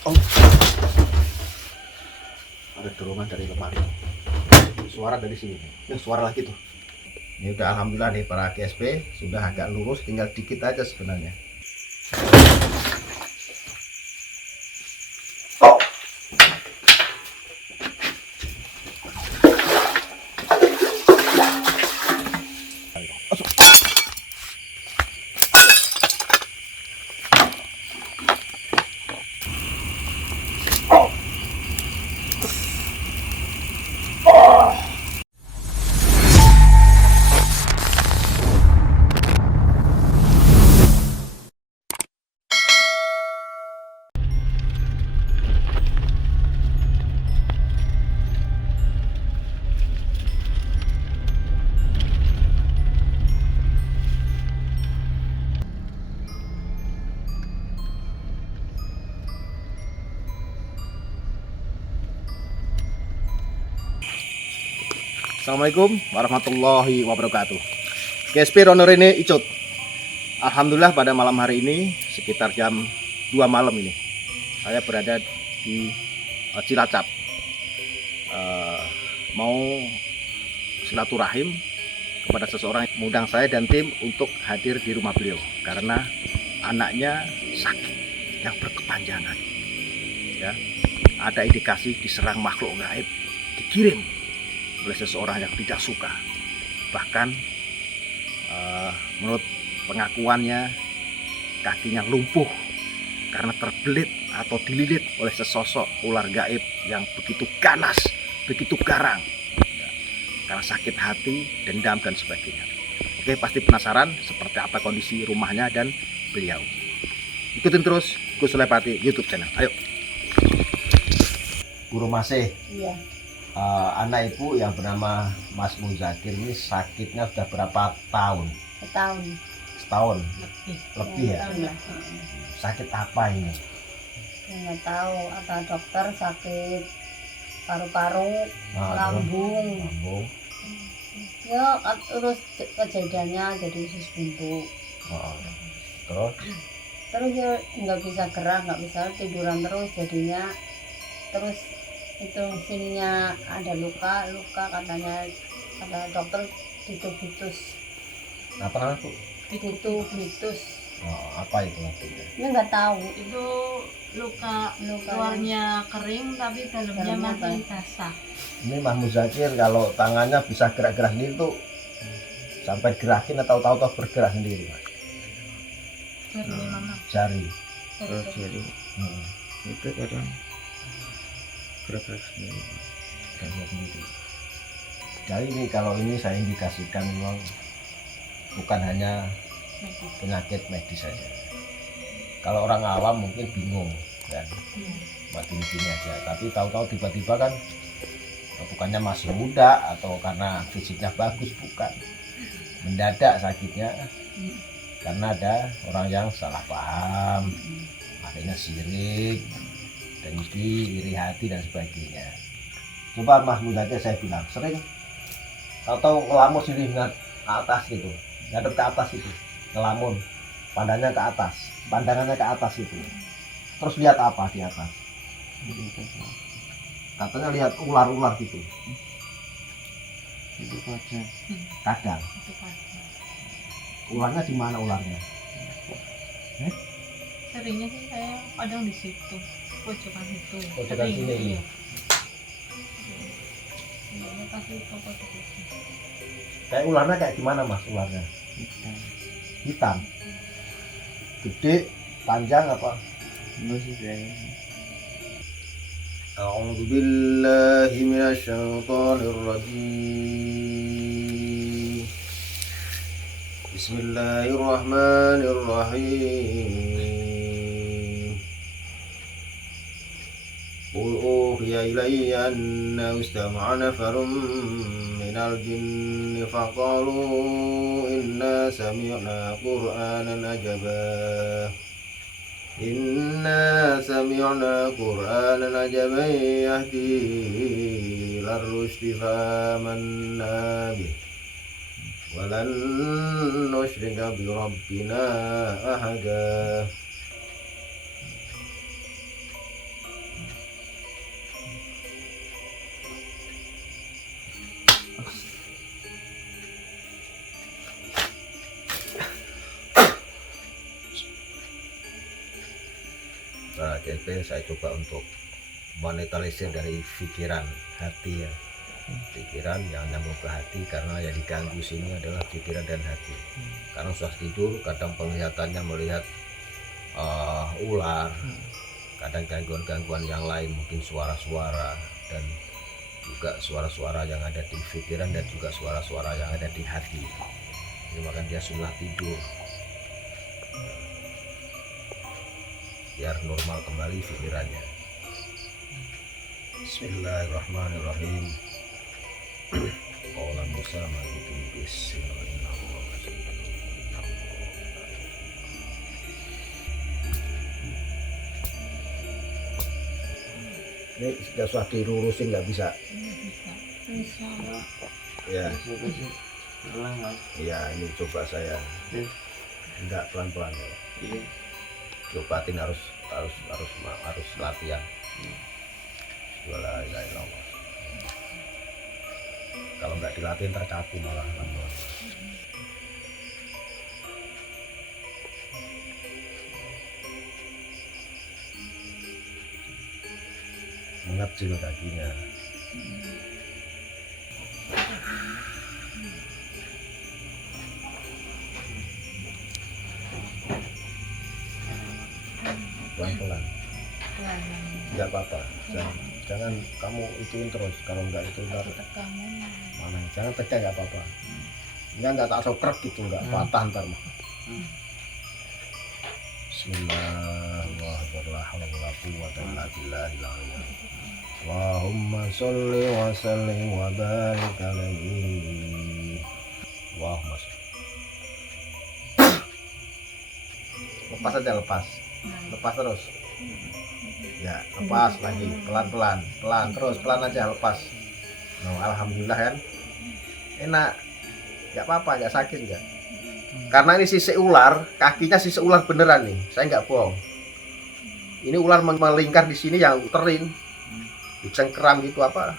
Oh, ada dorongan dari lemari. Suara dari sini. Suara lagi tuh. Ini udah alhamdulillah nih para GSP sudah agak lurus, tinggal dikit aja sebenarnya. Assalamualaikum warahmatullahi wabarakatuh. GSP Rono Rene Icut. Alhamdulillah pada malam hari ini sekitar jam 2 malam ini saya berada di Cilacap. Mau silaturahim kepada seseorang yang mengundang saya dan tim untuk hadir di rumah beliau karena anaknya sakit yang berkepanjangan. Ya, ada indikasi diserang makhluk gaib, dikirim oleh seseorang yang tidak suka. Bahkan menurut pengakuannya kakinya lumpuh karena terbelit atau dililit oleh sesosok ular gaib yang begitu ganas, begitu garang, ya, karena sakit hati, dendam dan sebagainya. Oke, pasti penasaran seperti apa kondisi rumahnya dan beliau. Ikutin terus Gus Sulepati YouTube channel. Ayo. Guru Masih. Iya. Anak ibu yang bernama Mas Muzakir ini sakitnya sudah berapa tahun? Setahun lebih ya. Sakit apa ini? Nggak tahu, kata dokter sakit paru-paru, lambung. Ya terus kejadiannya jadi usus buntu. Terus ya nggak bisa gerak, nggak bisa tiduran terus jadinya. Terus itu sininya ada luka katanya, kata dokter ditubitus. Apa namanya tuh? Ditubitus. Apa itu artinya? Ya nggak tahu. Itu luka luarnya kering tapi dalamnya masih basah. Ini Mas Muzakir kalau tangannya bisa gerak-gerak sendiri tuh sampai gerakin atau tahu-tahu bergerak sendiri, Mas? Jari mama. Jari. Jari. Itu kadang gerak-gerak sendiri. Jadi ini kalau ini saya indikasikan memang bukan hanya penyakit medis saja. Kalau orang awam mungkin bingung kan, mati gini aja. Tapi tahu-tahu tiba-tiba kan bukannya masih muda atau karena fisiknya bagus, bukan. Mendadak sakitnya karena ada orang yang salah paham, akhirnya sirik, dengki, iri hati dan sebagainya. Coba Mas Muzakir saya bilang sering tahu-tahu ngelamun sini ke atas gitu, ngadep ke atas itu, ngelamun, pandangannya ke atas itu. Terus lihat apa di atas? Katanya lihat ular-ular gitu. Itu kadang. Ularnya di mana ularnya? Seringnya sih saya kadang di situ, pojokan itu. Pojokan sini. Iya. Iya, kasih pokok itu. Kayak ularnya kayak gimana Mas ularnya? Hitam. Gede, panjang apa? A'udzu billahi minasyaitonir rajim. Bismillahirrahmanirrahim. Qul uhiya ilayya annahu istama'a nafarun minal jinni faqalu inna sami'na qur'anan ajaba. Inna sami'na qur'anan ajaban yahdi ilar rusdi famanna bih walan nusyrika bi rabbina ahada. para GP saya coba untuk menetralisir dari pikiran hati ya, pikiran yang nyambung ke hati, karena yang diganggu sini adalah pikiran dan hati. Karena susah tidur, kadang penglihatannya melihat ular, kadang gangguan-gangguan yang lain, mungkin suara-suara dan juga suara-suara yang ada di pikiran dan juga suara-suara yang ada di hati. Jadi makanya dia sunnah tidur biar normal kembali pikirannya. Bismillahirrahmanirrahim. Qala Musa ma bikum ini sudah susah dilurusin, nggak bisa. Ya, iya ini coba saya. Enggak, pelan-pelan ya. Diobatin harus latihan. La ilaha illallah. Kalau nggak dilatih terkaku malah. Mengecil kakinya. Pelan-pelan. Nggak apa-apa. Jangan kamu ituin terus. Kalau nggak itu ntar mana? Jangan tekan, nggak apa-apa. Nggak tak sokrek gitu, nggak patah ntar mah. Bismillahirrahmanirrahim. Allahumma sholli wa sallim wa barik alaihi. Allahumma sholli. Lepas aja, lepas terus. Ya, lepas lagi, pelan terus, pelan aja, lepas. Alhamdulillah kan, enak, nggak apa-apa, nggak sakit nggak. Karena ini sisik ular, kakinya sisik ular beneran nih, saya nggak bohong. Ini ular melingkar di sini yang terin, dicengkeram gitu apa,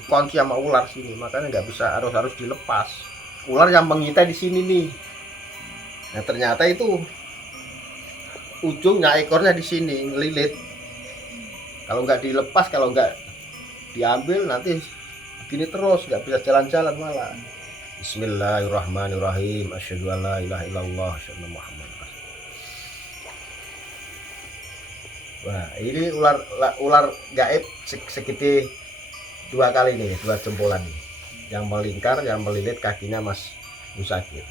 dikunci sama ular sini, makanya nggak bisa, harus dilepas. Ular yang mengintai di sini nih. Nah ternyata itu ujungnya ekornya di sini ngelilit. Kalau nggak dilepas, kalau nggak diambil nanti begini terus, nggak bisa jalan-jalan malah. Bismillahirrahmanirrahim. Asyhadu an la ilaha illallah, asyhadu anna Muhammadan rasulullah. Wah, ini ular gaib segede 2 kali nih, 2 jempolan nih. Yang melingkar, yang melilit kakinya Mas Musakir.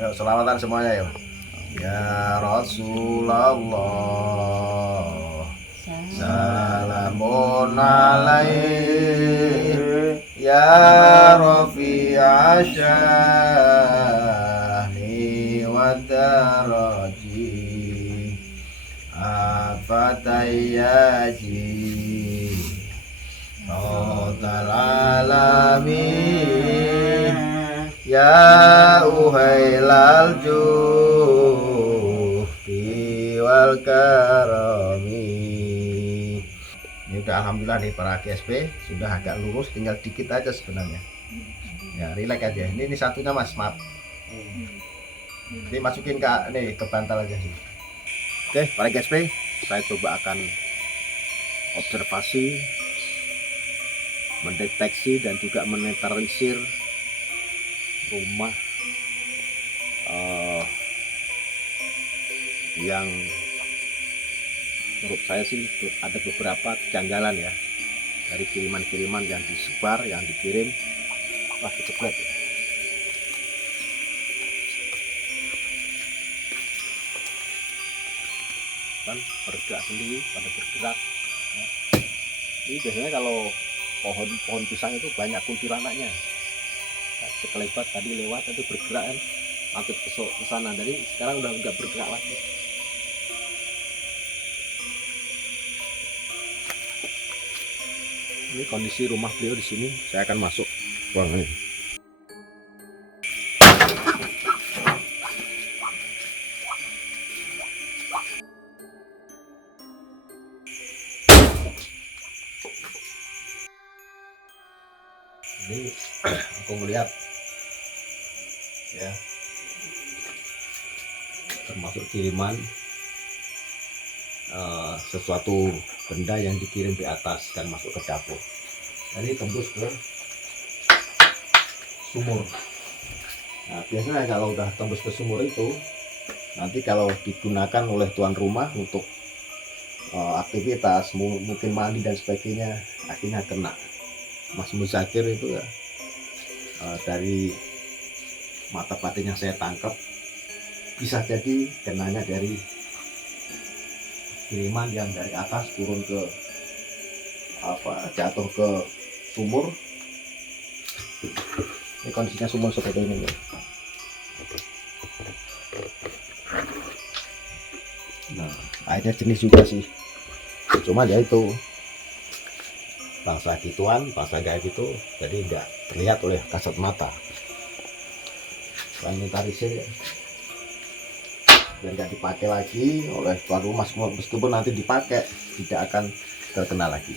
Ayo, selawatan semuanya ya. Ya Rasulullah, salamun alaih. Ya Rafi'a syahni wa daraji afatayyaji Rabbal alamin. Ya uhailal juhdi wal karami. Ini udah alhamdulillah nih para GSP, sudah agak lurus, tinggal dikit aja sebenarnya. Ya relax aja. Ini satunya Mas, maaf. Ini masukin ke bantal aja sih. Oke, para GSP, saya coba akan observasi, mendeteksi dan juga menetralisir rumah yang menurut saya sih ada beberapa kejanggalan ya, dari kiriman-kiriman yang disebar, yang dikirim. Wah, keceplet ya. Kan bergerak sendiri, pada bergerak ya. Ini biasanya kalau pohon pisang itu banyak kuntilanaknya. Sekelebat tadi lewat itu bergerak kan, mampir ke sana. Jadi sekarang udah nggak bergerak lagi. Ini kondisi rumah beliau di sini. Saya akan masuk ruangan ini. Ini aku melihat ya, termasuk kiriman sesuatu benda yang dikirim di atas dan masuk ke dapur. Jadi tembus ke sumur. Nah, biasanya kalau udah tembus ke sumur itu, nanti kalau digunakan oleh tuan rumah untuk aktivitas, mungkin mandi dan sebagainya, akhirnya kena. Mas Muzakir itu ya, dari mata batin yang saya tangkap, bisa jadi kenanya dari kiriman yang dari atas turun ke jatuh ke sumur. Ini kondisinya sumur seperti ini ya. Nah, airnya jenis juga sih, cuma ya itu bangsa gituan, bangsa kayak gitu, jadi nggak terlihat oleh kasat mata. Saya inventarisir ya, biar nggak dipakai lagi oleh tuan rumah. Meskipun nanti dipakai, tidak akan terkena lagi.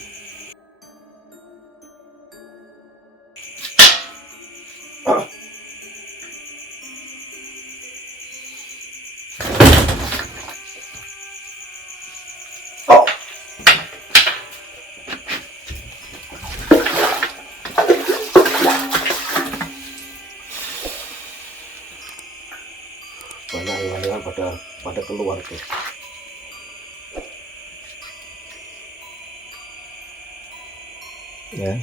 Banyak hewan-hewan pada keluar tuh. Ya,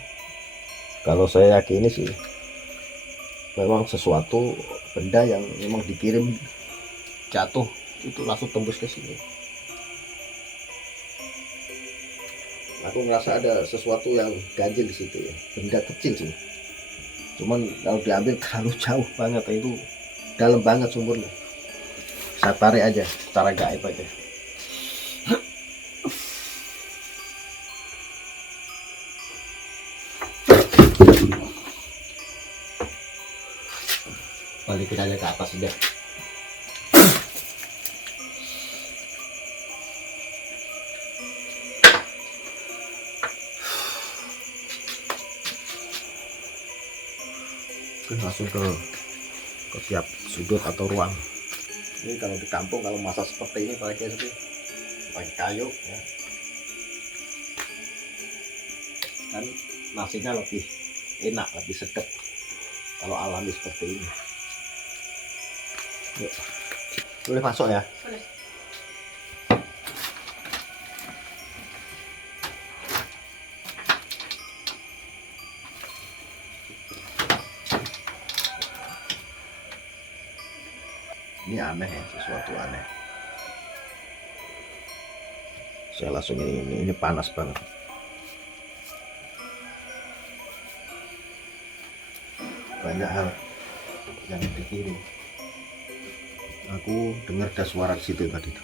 kalau saya yakini sih memang sesuatu benda yang memang dikirim jatuh itu langsung tembus ke sini. Aku ngerasa ada sesuatu yang ganjil di situ ya, benda kecil sih. Cuman kalau diambil terlalu jauh banget, itu dalam banget sumurnya. Saya tarik aja secara gaib aja. Balikin aja ke atas aja. Langsung ke tiap sudut atau ruang. Ini kalau di kampung, kalau masak seperti ini pakai kayu ya, kan nasinya lebih enak, lebih sedap kalau alami seperti ini. Yuk, boleh masuk ya? Boleh. Ini aneh ya, sesuatu aneh. Saya langsung ini panas banget. Banyak hal yang dikirim. Aku dengar ada suara di situ tadi.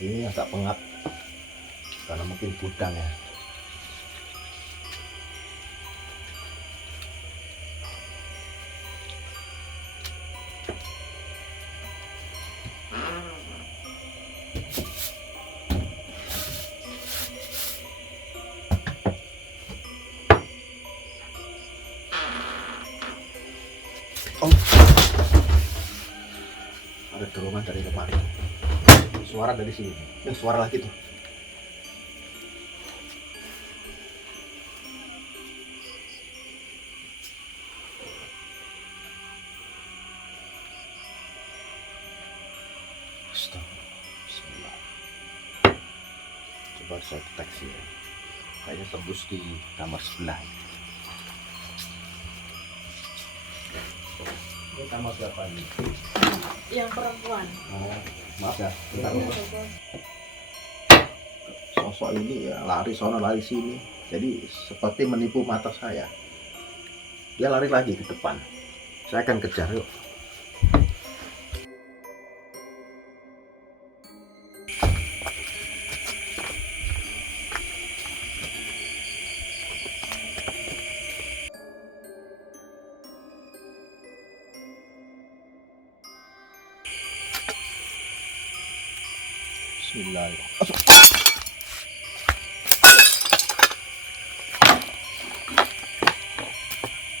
Ini agak pengap karena mungkin gudang ya. Oh, ada dorongan dari lemari. Suara dari sini. Suara lagi tuh. Bismillah. Coba saya deteksi ya. Kayaknya tembus di kamar sebelah. Ini kamar siapa ini? Yang perempuan. Oh, maaf ya, bentar. Sosok ini ya lari sono lari sini. Jadi seperti menipu mata saya. Dia lari lagi ke depan. Saya akan kejar, yuk. Bismillahirrahmanirrahim.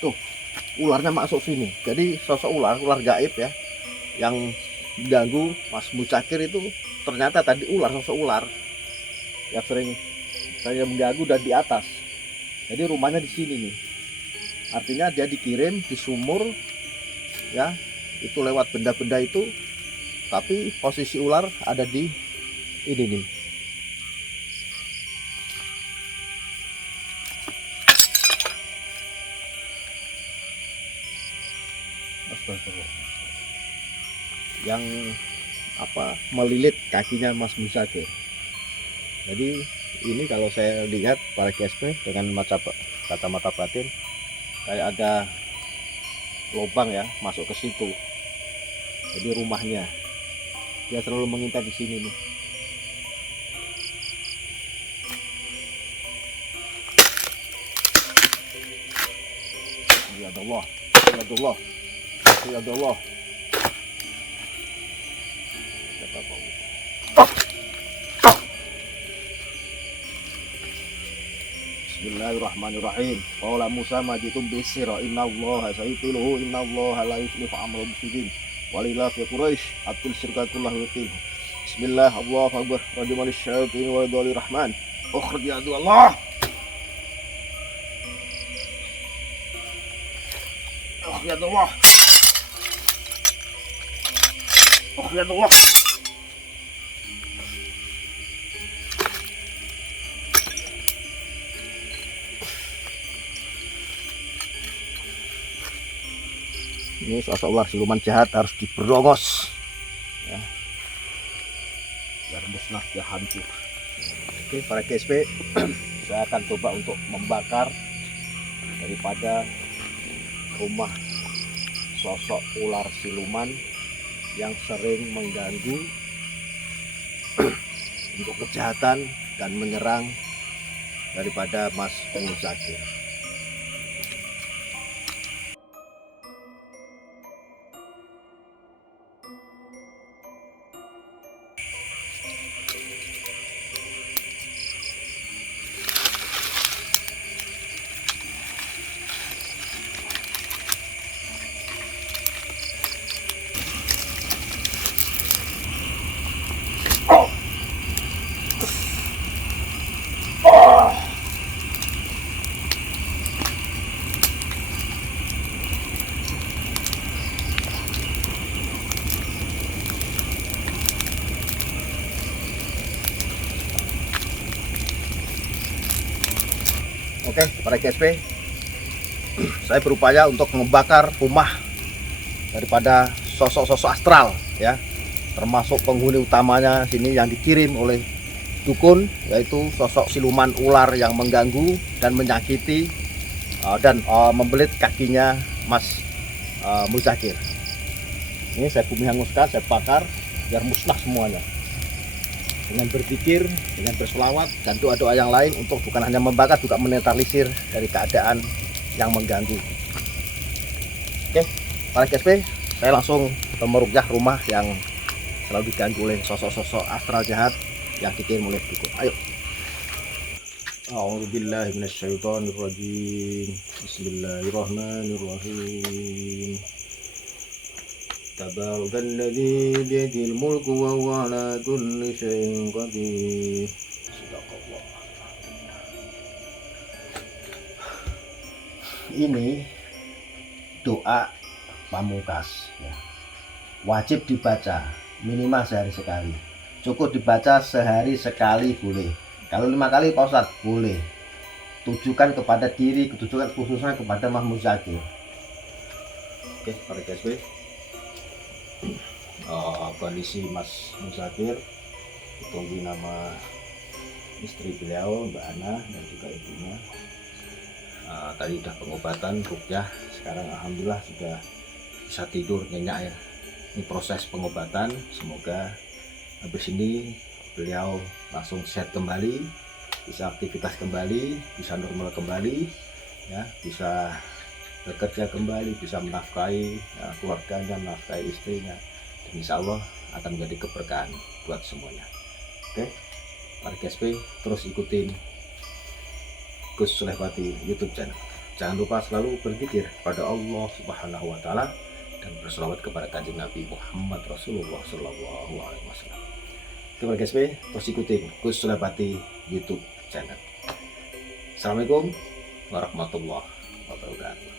Tuh, ularnya masuk sini. Jadi sosok ular gaib ya, yang mengganggu Mas Muzakir itu ternyata tadi sosok ular yang sering saya mengganggu dan di atas. Jadi rumahnya di sini nih. Artinya dia dikirim di sumur ya, itu lewat benda-benda itu, tapi posisi ular ada di ini nih. Yang melilit kakinya Mas Muzakir. Jadi ini kalau saya lihat para GSP dengan kacamata batin kayak ada lubang ya masuk ke situ. Jadi rumahnya dia selalu mengintai di sini nih. Ya Allah, ya Allah, ya Allah. Bismillahirrahmanirrahim. Qala Musa majitum bisira innallaha sayutiluhu innallaha la yuslihu amal mufsidin. Walillah fi Quraisy atul syirkakullah yutil. Bismillah Allahu akbar rajimal syaitin wa dhalir rahman. Ukhrij ya Allah. Ukhrij ya Allah. Ukhrij ya Allah. Ini sosok ular siluman jahat harus diberongos ya, biar musnah, biar hancur. Oke para GSP, saya akan coba untuk membakar daripada rumah sosok ular siluman yang sering mengganggu untuk kejahatan dan menyerang daripada Mas Muzakir. Oke, para GSP, saya berupaya untuk membakar rumah daripada sosok-sosok astral ya, termasuk penghuni utamanya sini yang dikirim oleh dukun, yaitu sosok siluman ular yang mengganggu dan menyakiti dan membelit kakinya Mas Muzakir. Ini saya bumi hanguskan, saya bakar biar musnah semuanya. Dengan berzikir, dengan berselawat dan doa-doa yang lain untuk bukan hanya membakar, juga menetralisir dari keadaan yang mengganggu. Oke, para GSP, saya langsung meruqyah rumah yang selalu diganggu oleh sosok-sosok astral jahat yang dikirim oleh dukun. Ayo. A'udzubillahi minasyaitonirrajim. Bismillahirrahmanirrahim. Tabarakalladzii biyadihil mulku wa huwa 'alaa kulli syai'in qadir. Sadaqallah. Ini doa pamungkas ya. Wajib dibaca minimal sehari sekali. Cukup dibaca sehari sekali boleh. Kalau 5 kali Pak Ustadz boleh. Tujukan kepada diri, tujukan khususnya kepada Mas Muzakir. Oke, para GSP. Kondisi Mas Muzakir ditunggu nama istri beliau Mbak Ana dan juga ibunya. Tadi udah pengobatan ruqyah, sekarang alhamdulillah sudah bisa tidur nyenyak ya. Ini proses pengobatan, semoga habis ini beliau langsung sehat kembali, bisa aktivitas kembali, bisa normal kembali ya, bisa bekerja kembali, bisa menafkahi keluarganya, menafkahi istrinya, dan insya Allah akan menjadi keberkahan buat semuanya. Oke, mari guys, terus ikutin Gus Sulaiman YouTube channel. Jangan lupa selalu berzikir pada Allah Subhanahu wa taala dan berselawat kepada kanjeng Nabi Muhammad Rasulullah Sallallahu Alaihi Wasallam. Oke guys, terus ikutin Gus Sulaiman YouTube channel. Assalamualaikum warahmatullahi wabarakatuh.